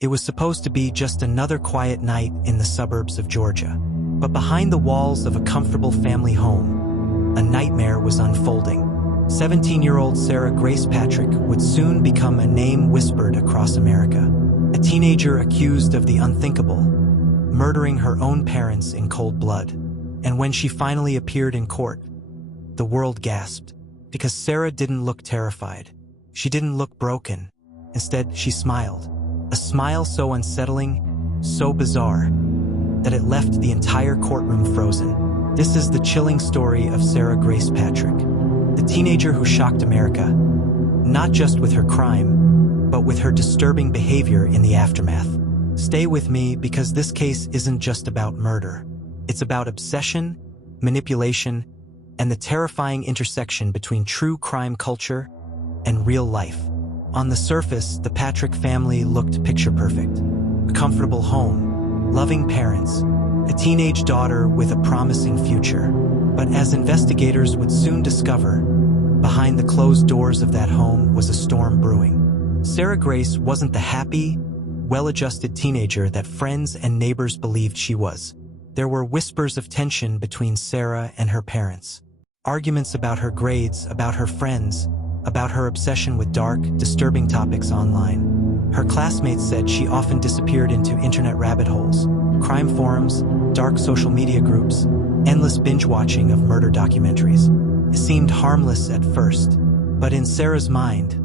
It was supposed to be just another quiet night in the suburbs of Georgia. But behind the walls of a comfortable family home, a nightmare was unfolding. 17-year-old Sarah Grace Patrick would soon become a name whispered across America. A teenager accused of the unthinkable, murdering her own parents in cold blood. And when she finally appeared in court, the world gasped. Because Sarah didn't look terrified. She didn't look broken. Instead, she smiled. A smile so unsettling, so bizarre, that it left the entire courtroom frozen. This is the chilling story of Sarah Grace Patrick, the teenager who shocked America, not just with her crime, but with her disturbing behavior in the aftermath. Stay with me because this case isn't just about murder. It's about obsession, manipulation, and the terrifying intersection between true crime culture and real life. On the surface, the Patrick family looked picture-perfect. A comfortable home, loving parents, a teenage daughter with a promising future. But as investigators would soon discover, behind the closed doors of that home was a storm brewing. Sarah Grace wasn't the happy, well-adjusted teenager that friends and neighbors believed she was. There were whispers of tension between Sarah and her parents. Arguments about her grades, about her friends, about her obsession with dark, disturbing topics online. Her classmates said she often disappeared into internet rabbit holes, crime forums, dark social media groups, endless binge-watching of murder documentaries. It seemed harmless at first, but in Sarah's mind,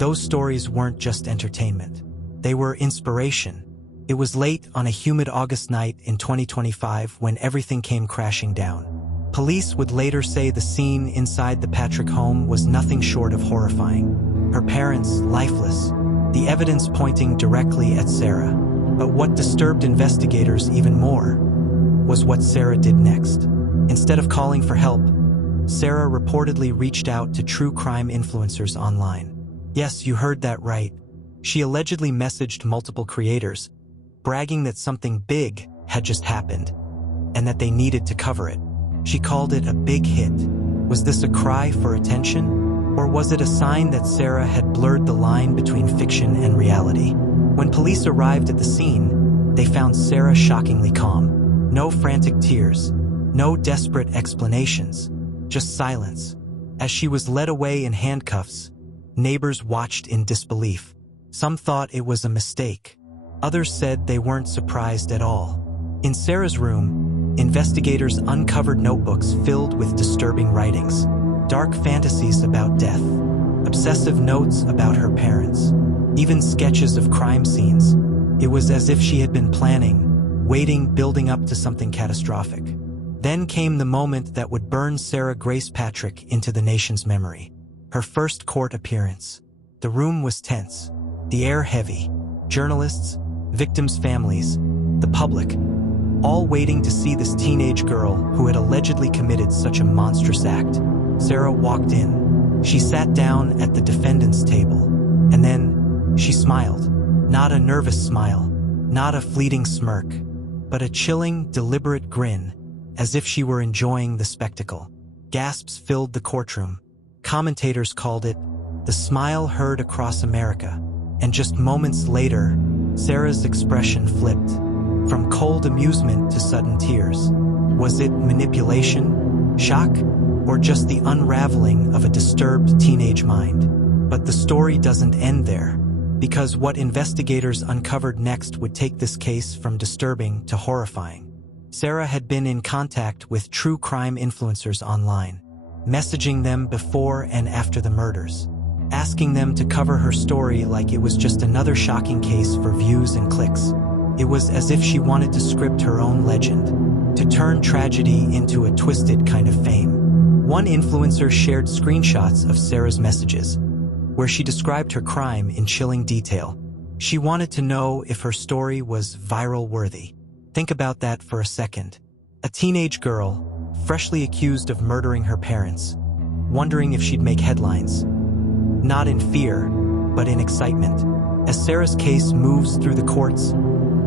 those stories weren't just entertainment. They were inspiration. It was late on a humid August night in 2025 when everything came crashing down. Police would later say the scene inside the Patrick home was nothing short of horrifying. Her parents, lifeless, the evidence pointing directly at Sarah. But what disturbed investigators even more was what Sarah did next. Instead of calling for help, Sarah reportedly reached out to true crime influencers online. Yes, you heard that right. She allegedly messaged multiple creators, bragging that something big had just happened, and that they needed to cover it. She called it a big hit. Was this a cry for attention? Or was it a sign that Sarah had blurred the line between fiction and reality? When police arrived at the scene, they found Sarah shockingly calm. No frantic tears, no desperate explanations, just silence. As she was led away in handcuffs, neighbors watched in disbelief. Some thought it was a mistake. Others said they weren't surprised at all. In Sarah's room, investigators uncovered notebooks filled with disturbing writings, dark fantasies about death, obsessive notes about her parents, even sketches of crime scenes. It was as if she had been planning, waiting, building up to something catastrophic. Then came the moment that would burn Sarah Grace Patrick into the nation's memory. Her first court appearance. The room was tense, the air heavy. Journalists, victims' families, the public, all waiting to see this teenage girl who had allegedly committed such a monstrous act. Sarah walked in. She sat down at the defendant's table. And then she smiled. Not a nervous smile, not a fleeting smirk, but a chilling, deliberate grin, as if she were enjoying the spectacle. Gasps filled the courtroom. Commentators called it the smile heard across America. And just moments later, Sarah's expression flipped. From cold amusement to sudden tears. Was it manipulation, shock, or just the unraveling of a disturbed teenage mind? But the story doesn't end there, because what investigators uncovered next would take this case from disturbing to horrifying. Sarah had been in contact with true crime influencers online, messaging them before and after the murders, asking them to cover her story like it was just another shocking case for views and clicks. It was as if she wanted to script her own legend, to turn tragedy into a twisted kind of fame. One influencer shared screenshots of Sarah's messages, where she described her crime in chilling detail. She wanted to know if her story was viral worthy. Think about that for a second. A teenage girl, freshly accused of murdering her parents, wondering if she'd make headlines. Not in fear, but in excitement. As Sarah's case moves through the courts,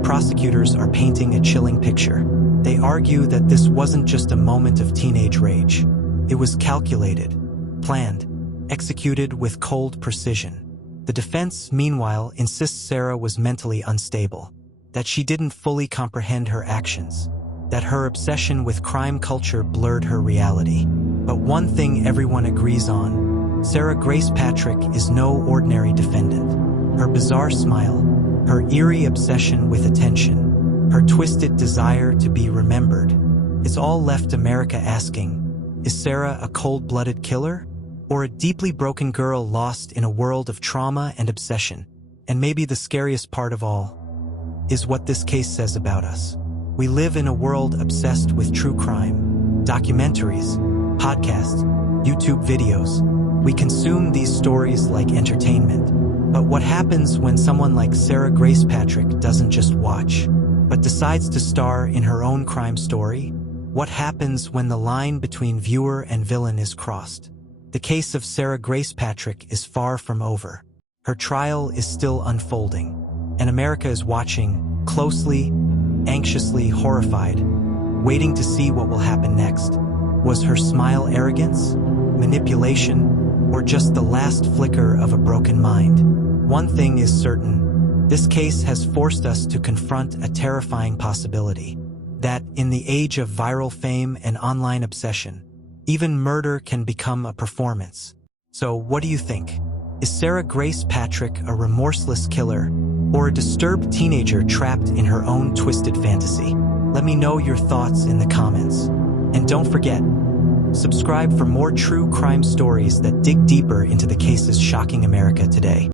prosecutors are painting a chilling picture. They argue that this wasn't just a moment of teenage rage. It was calculated, planned, executed with cold precision. The The defense, meanwhile, insists Sarah was mentally unstable, that she didn't fully comprehend her actions, that her obsession with crime culture blurred her reality. But one thing everyone agrees on: Sarah Grace Patrick is no ordinary defendant. Her bizarre smile, her eerie obsession with attention, her twisted desire to be remembered, it's all left America asking, is Sarah a cold-blooded killer? Or a deeply broken girl lost in a world of trauma and obsession? And maybe the scariest part of all is what this case says about us. We live in a world obsessed with true crime, documentaries, podcasts, YouTube videos. We consume these stories like entertainment. But what happens when someone like Sarah Grace Patrick doesn't just watch, but decides to star in her own crime story? What happens when the line between viewer and villain is crossed? The case of Sarah Grace Patrick is far from over. Her trial is still unfolding, and America is watching, closely, anxiously horrified, waiting to see what will happen next. Was her smile arrogance, manipulation, or just the last flicker of a broken mind? One thing is certain: this case has forced us to confront a terrifying possibility, that in the age of viral fame and online obsession, even murder can become a performance. So what do you think? Is Sarah Grace Patrick a remorseless killer, or a disturbed teenager trapped in her own twisted fantasy? Let me know your thoughts in the comments. And don't forget, subscribe for more true crime stories that dig deeper into the cases shocking America today.